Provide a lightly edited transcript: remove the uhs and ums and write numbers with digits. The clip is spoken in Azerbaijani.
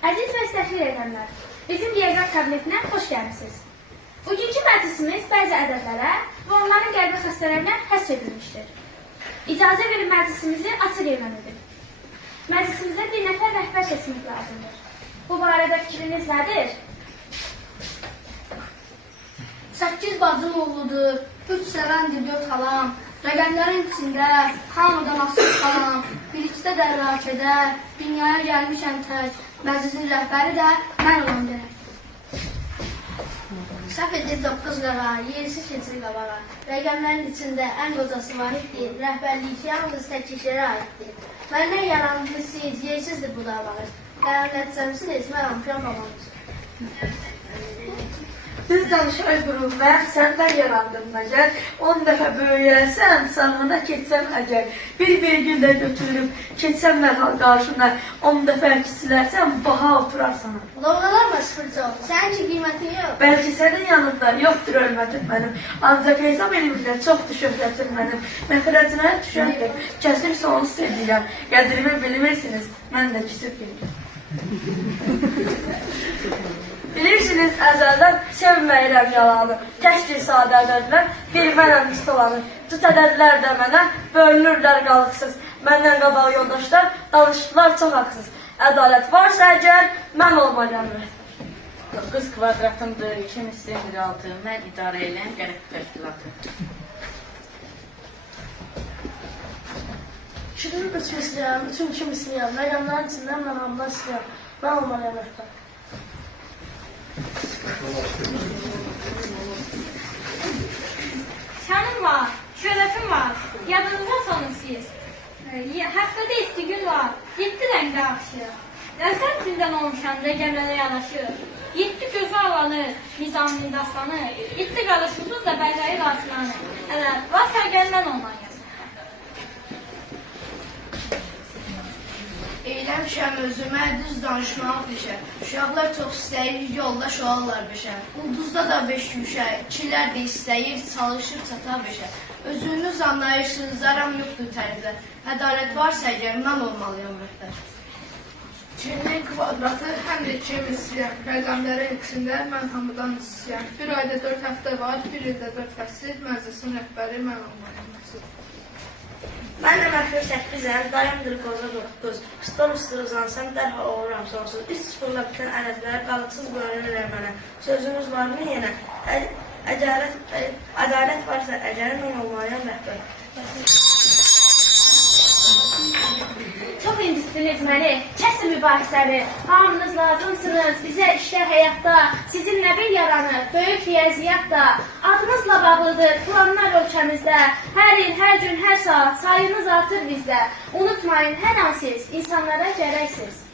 Əziz və istəkli rəqəmlər, bizim riyaziyyat kabinetinə xoş gəlmişsiniz. Bugünkü məclisimiz bəzi ədədlərə və onların qəlbi xəstələrinə həsr edilmişdir. İcazə verin məclisimizi açıq elan edin. Məclisimizə bir nəfər rəhbər seçmək lazımdır. Bu barədə fikriniz nədir? 8 bacım oğludur, 3 sevəndir 4 halam. Rəqəmlərin içində hamıdan asıl qalam. Birlikdə dərrakədə, dünyaya gəlmişəm tək. Məclisin rəhbəri də mən olan gerək. Səhv edir 9 qağa, yerisi keçir qabağa. Rəqəmlərin içində ən qocası vahiddir. Rəhbərlik yalnız tək kişilərə aiddir. Məndən yarandı siz, yersizdir bu davamız. Qərarlətsəmsiniz, mən almışam babamız. Biz danışaq qrup, mən səndən yarandım məgər, 10 dəfə böyüyərsən, sağına keçsəm əgər, bir virgüldə götürüb, keçsəm mərhal qarşına, 10 dəfə kisilərsən, baha oturar sana. Lovralar mı sıfırca oldu? Sənin ki qiymətin yox. Bəlkə sənin yanında yoxdur hörmətim mənim, ancaq hesab elimdə çoxdur şöhrətim mənim, məxrəcimə düşəndir, kəsirsə onu sevdirəm, qədrimi bilmirsiniz, mən də kisib gedirəm. Bilirsiniz, əzəldən sevməyirəm yalanı, təkdir sadə ədədlər, bir mənəm istalanı. Tut ədədlər də mənə, bölünürlər qalıqsız. Məndən qabaq yoldaşlar, danışıqlar çox haqsız. Ədalət varsa əgər, mən olmalıyam. 9 kvadratımdır, 2 mislidir 6, mən idarə eləyəm gərək təşkilatı. 2'nin 3 misliyəm, 3'ün 2 misliyəm, rəqəmlərin içindən mən hamdan istəyəm, mən olmalıyam rəhbər. Şanım var, şerefim var, yadınıza salın siz. Haftada 7 gün var, 7 rəngdə axşır. Rəsəm gündən olmuşam, rəqəmlərə yanaşır. 7 gözü alanı, nizamın dastanı, 7 qalışımız da bəlləyi raslanı. Hələ, var sərgəndən olmayın. Eyləmişəm özümə düz danışmağı peşə. Uşaqlar çox istəyir, yoldaş olarlar beşə. Ulduzda da 5 güşə, ikilər də istəyir, çalışır çata beşə. Özünüz anlayırsınız, aram yoxdur tərifdə. Ədalət varsa əgər, mən olmalıyam rəhbər. 2'nin kvadratı həm də 2 misliyəm, rəqəmlərin içində mən hamıdan istəyəm. Bir ayda 4 həftə var, bir ildə 4 fəsil, məclisin rəhbəri mən olmalıyam. Mən də məxfur 8-əm, dayımdır qoza 9. Stol üstü uzansam, dərhal oluram sonsuz. 3-0-la bitən ədədlər qalıqsız bölünürlər mənə. Sözünüz varmı yenə? Ədalət varsa əgər, mən olmalıyam rəhbər. Çox incitdiniz məni, kəsin mübahisəni. Hamınız lazımsınız, bizə işdə həyatda, sizinlə bir yaranır, böyük riyaziyyat da. Adınızla bağlıdır, planlar ölkəmizdə. Hər il, hər gün, hər saat sayınız artır bizdə. Unutmayın, hər an siz insanlara gərəksiz.